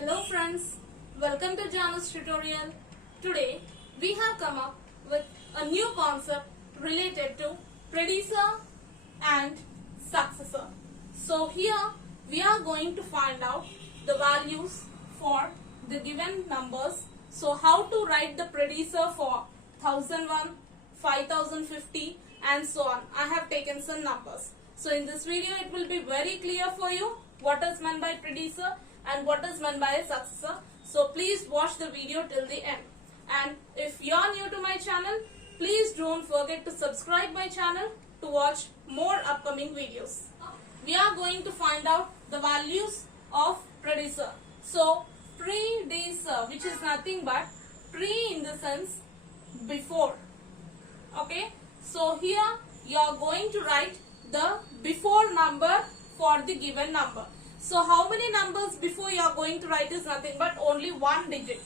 Hello friends, welcome to Janus tutorial. Today we have come up with a new concept related to predecessor and successor. So here we are going to find out the values for the given numbers. So how to write the predecessor for 1001, 5050 and so on. I have taken some numbers. So in this video it will be very clear for you what is meant by predecessor and what is meant by a successor. So please watch the video till the end. And if you are new to my channel, please don't forget to subscribe my channel to watch more upcoming videos. We are going to find out the values of predecessor. So predecessor, which is nothing but pre in the sense before. Okay. So here you are going to write the before number for the given number. So how many numbers before you are going to write is nothing but only one digit.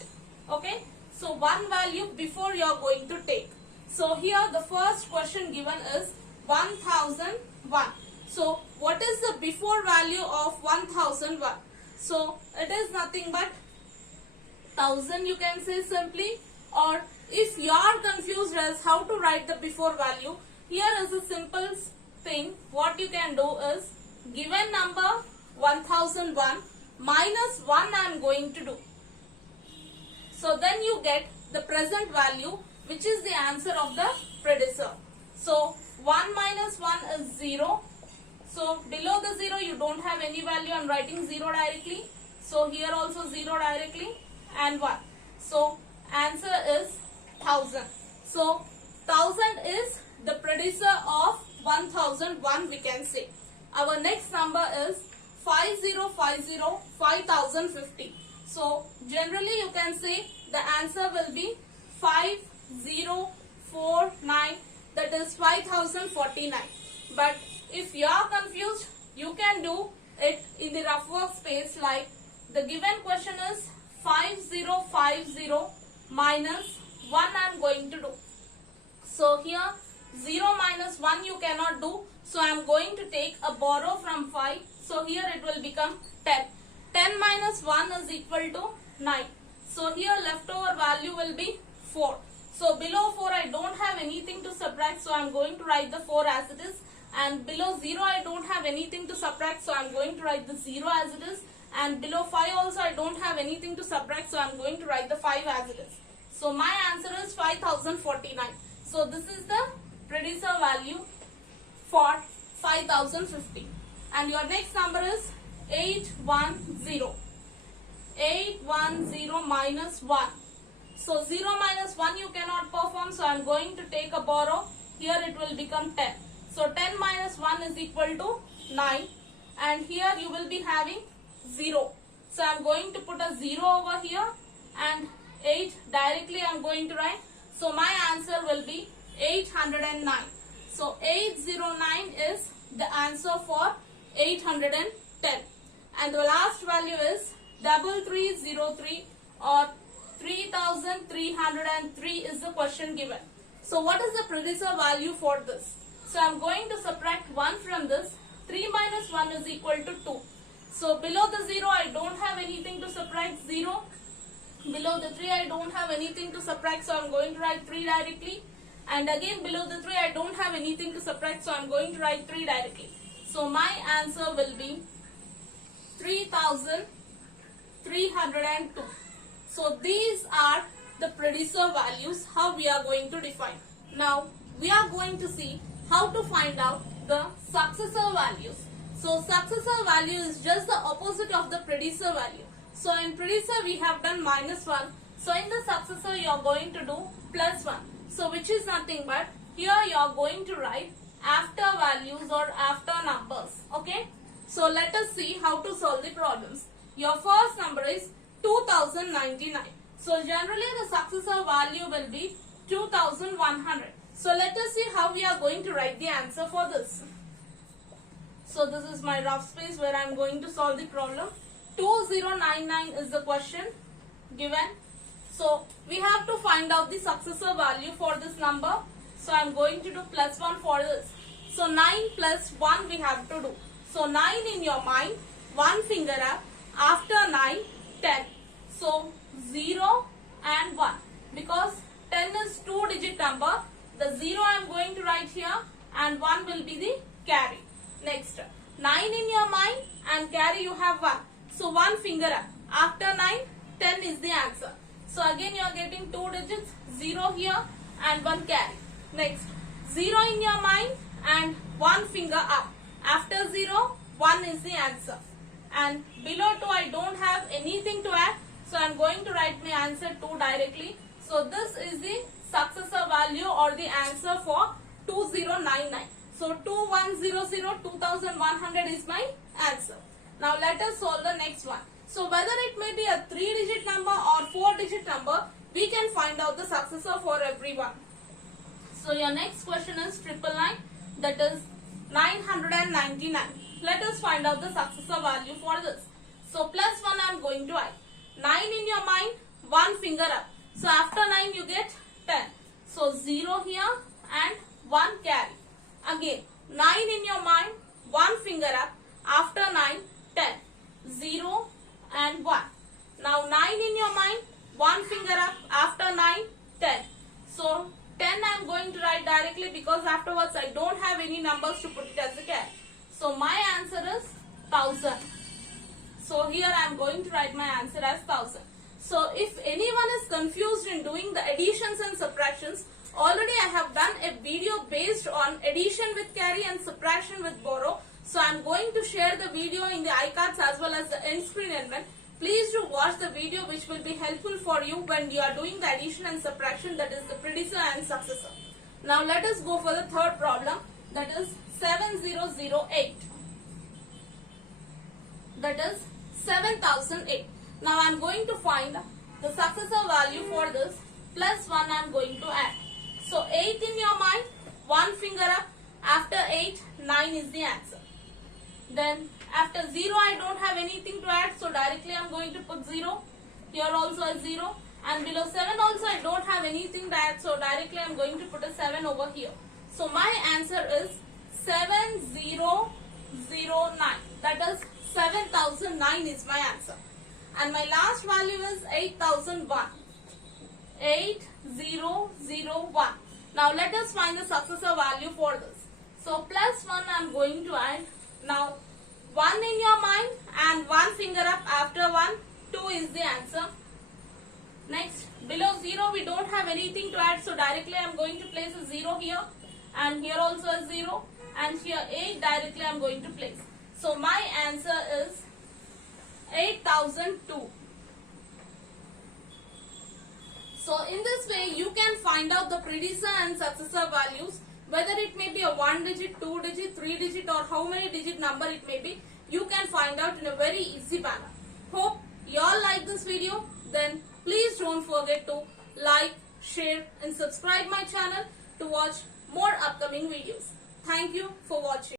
Okay. So one value before you are going to take. So here the first question given is 1001. So what is the before value of 1001? So it is nothing but 1000, you can say simply. Or if you are confused as how to write the before value, here is a simple thing. What you can do is given number 1001 minus 1 I am going to do. So then you get the present value, which is the answer of the predecessor. So 1 minus 1 is 0. So below the 0 you don't have any value. I am writing 0 directly. So here also 0 directly and 1. So answer is 1000. So 1000 is the predecessor of 1001, we can say. Our next number is 5050 5050. So generally you can say the answer will be 5049, that is 5049. But if you are confused, you can do it in the rough work space, like the given question is 5050 minus 1 I am going to do. So here 0 minus 1 you cannot do. So I am going to take a borrow from 5. So here it will become 10. 10 minus 1 is equal to 9. So here leftover value will be 4. So below 4 I don't have anything to subtract. So I am going to write the 4 as it is. And below 0 I don't have anything to subtract. So I am going to write the 0 as it is. And below 5 also I don't have anything to subtract. So I am going to write the 5 as it is. So my answer is 5049. So this is the predecessor value for 5050. And your next number is 810. 810 minus 1. So 0 minus 1 you cannot perform. So I am going to take a borrow. Here it will become 10. So 10 minus 1 is equal to 9. And here you will be having 0. So I am going to put a 0 over here. And 8 directly I am going to write. So my answer will be 809. So 809 is the answer for 810. And the last value is 3303 or 3303 is the question given. So what is the predecessor value for this? So I am going to subtract 1 from this. 3 minus 1 is equal to 2. So below the 0 I don't have anything to subtract 0. Below the 3 I don't have anything to subtract. So I am going to write 3 directly. And again below the 3 I don't have anything to subtract. So I am going to write 3 directly. So my answer will be 3302. So these are the predecessor values, how we are going to define. Now we are going to see how to find out the successor values. So successor value is just the opposite of the predecessor value. So in predecessor we have done minus 1. So in the successor you are going to do plus 1. So which is nothing but here you are going to write after values or after numbers. Okay. So let us see how to solve the problems. Your first number is 2099. So generally the successor value will be 2100. So let us see how we are going to write the answer for this. So this is my rough space where I am going to solve the problem. 2099 is the question given. So we have to find out the successor value for this number. So I am going to do plus 1 for this. So 9 plus 1 we have to do. So 9 in your mind, one finger up. After 9, 10. one finger up. After 9, 10 is the answer. So again you are getting 2 digits, 0 here and 1 carry. Next, 0 in your mind and 1 finger up. After 0, 1 is the answer. And below 2 I don't have anything to add. So I am going to write my answer 2 directly. So this is the successor value or the answer for 2099. So 2100, 2100 is my answer. Now let us solve the next one. So whether it may be a 3-digit number or 4-digit number, we can find out the successor for everyone. So your next question is 999, that is 999. Let us find out the successor value for this. So plus 1 I am going to add. 9 in your mind, 1 finger up. So after 9 you get 10. So 0 here and 1 carry. Again 9 in your mind, 1 finger up. After 9, 10. 0 and 1. Now 9 in your mind, 1 finger up. After 9, 10. So 10 I am going to write directly because afterwards I don't have any numbers to put it as a carry. So my answer is 1000. So here I am going to write my answer as 1000. So if anyone is confused in doing the additions and subtractions, already I have done a video based on addition with carry and subtraction with borrow. So I am going to share the video in the iCards as well as the end screen element. Please do watch the video, which will be helpful for you when you are doing the addition and subtraction, that is the predecessor and successor. Now let us go for the third problem, that is 7008. That is 7008. Now I am going to find the successor value for this. Plus 1 I am going to add. So 8 in your mind, 1 finger up. After 8, 9 is the answer. Then after 0 I don't have anything to add, so directly I am going to put 0. Here also a 0. And below 7 also I don't have anything to add, so directly I am going to put a 7 over here. So my answer is 7009. That is 7009 is my answer. And my last value is 8001. 8001. Now let us find the successor value for this. So plus 1 I am going to add. Now 1 in your mind and 1 finger up. After 1, 2 is the answer. Next, below 0 we don't have anything to add, so directly I am going to place a 0 here, and here also a 0, and here 8 directly I am going to place. So my answer is 8002. So in this way you can find out the predecessor and successor values, whether it may be a 1-digit, 2-digit, 3-digit or how many digit number it may be. You can find out in a very easy manner. Hope you all like this video. Then please don't forget to like, share and subscribe my channel to watch more upcoming videos. Thank you for watching.